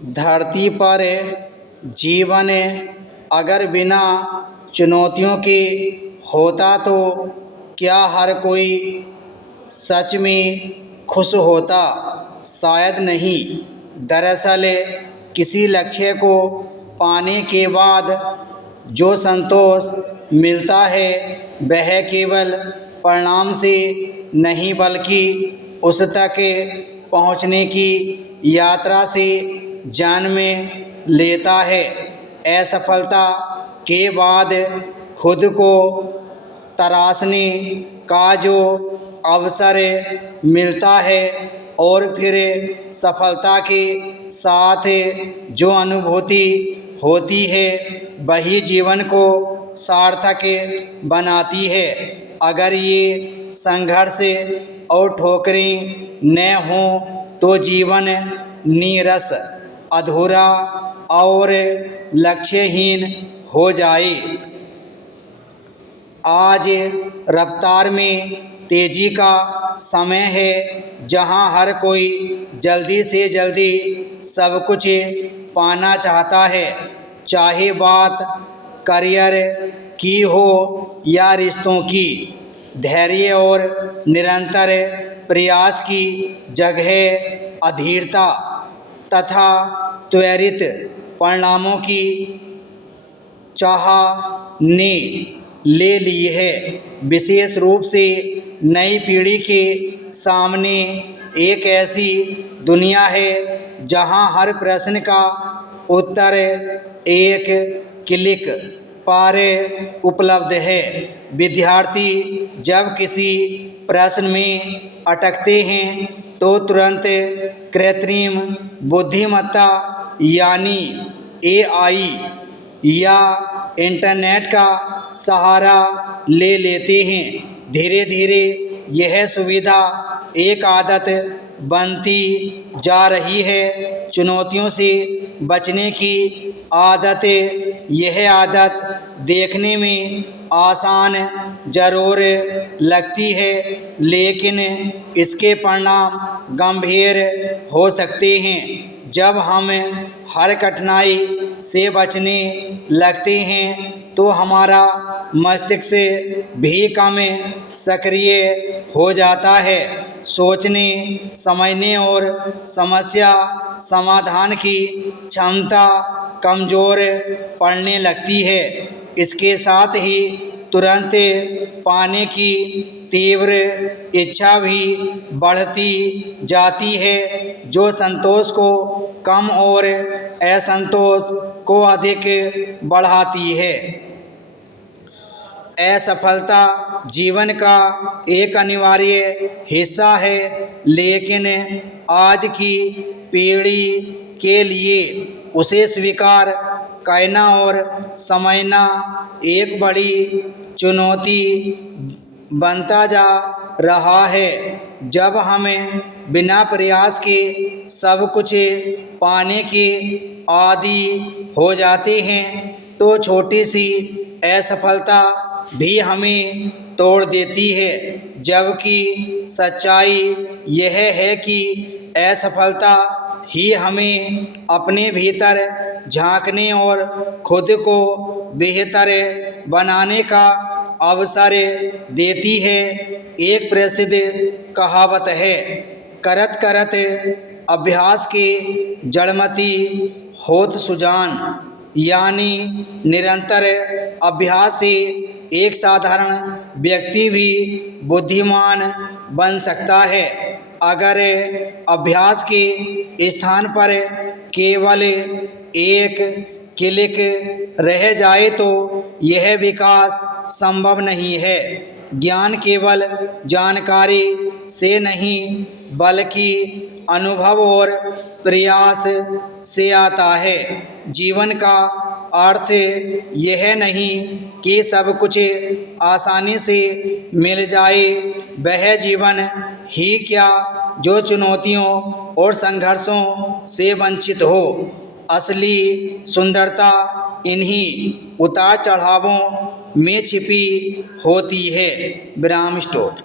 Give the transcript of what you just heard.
धरती पर जीवन अगर बिना चुनौतियों के होता तो क्या हर कोई सच में खुश होता? शायद नहीं। दरअसल किसी लक्ष्य को पाने के बाद जो संतोष मिलता है वह केवल परिणाम से नहीं बल्कि उस तक पहुंचने की यात्रा से जन्म लेता है। असफलता के बाद खुद को तराशने का जो अवसर मिलता है और फिर सफलता के साथ जो अनुभूति होती है वही जीवन को सार्थक बनाती है। अगर ये संघर्ष और ठोकरें न हों तो जीवन नीरस, अधूरा और लक्ष्यहीन हो जाए। आज रफ्तार में तेजी का समय है जहां हर कोई जल्दी से जल्दी सब कुछ पाना चाहता है, चाहे बात करियर की हो या रिश्तों की। धैर्य और निरंतर प्रयास की जगह अधीरता तथा त्वरित परिणामों की चाह ने ले ली है। विशेष रूप से नई पीढ़ी के सामने एक ऐसी दुनिया है जहां हर प्रश्न का उत्तर एक क्लिक पर उपलब्ध है। विद्यार्थी जब किसी प्रश्न में अटकते हैं तो तुरंत कृत्रिम बुद्धिमत्ता यानी AI या इंटरनेट का सहारा ले लेते हैं। धीरे धीरे यह सुविधा एक आदत बनती जा रही है, चुनौतियों से बचने की आदत। यह आदत देखने में आसान जरूर लगती है लेकिन इसके परिणाम गंभीर हो सकते हैं। जब हम हर कठिनाई से बचने लगते हैं तो हमारा मस्तिष्क भी कम सक्रिय हो जाता है। सोचने, समझने और समस्या समाधान की क्षमता कमज़ोर पड़ने लगती है। इसके साथ ही तुरंत पाने की तीव्र इच्छा भी बढ़ती जाती है जो संतोष को कम और असंतोष को अधिक बढ़ाती है। असफलता जीवन का एक अनिवार्य हिस्सा है लेकिन आज की पीढ़ी के लिए उसे स्वीकार करना और समझना एक बड़ी चुनौती बनता जा रहा है। जब हमें बिना प्रयास के सब कुछ पाने के आदी हो जाते हैं तो छोटी सी असफलता भी हमें तोड़ देती है। जबकि सच्चाई यह है कि असफलता ही हमें अपने भीतर झांकने और खुद को बेहतर बनाने का अवसर देती है। एक प्रसिद्ध कहावत है, करत करत अभ्यास के जड़मती होत सुजान, यानी निरंतर अभ्यास से एक साधारण व्यक्ति भी बुद्धिमान बन सकता है। अगर अभ्यास के स्थान पर केवल एक क्लिक रह जाए तो यह विकास संभव नहीं है। ज्ञान केवल जानकारी से नहीं बल्कि अनुभव और प्रयास से आता है। जीवन का अर्थ यह नहीं कि सब कुछ आसानी से मिल जाए, वह जीवन ही क्या जो चुनौतियों और संघर्षों से वंचित हो। असली सुंदरता इन्हीं उतार चढ़ावों में छिपी होती है। विराम स्टॉप।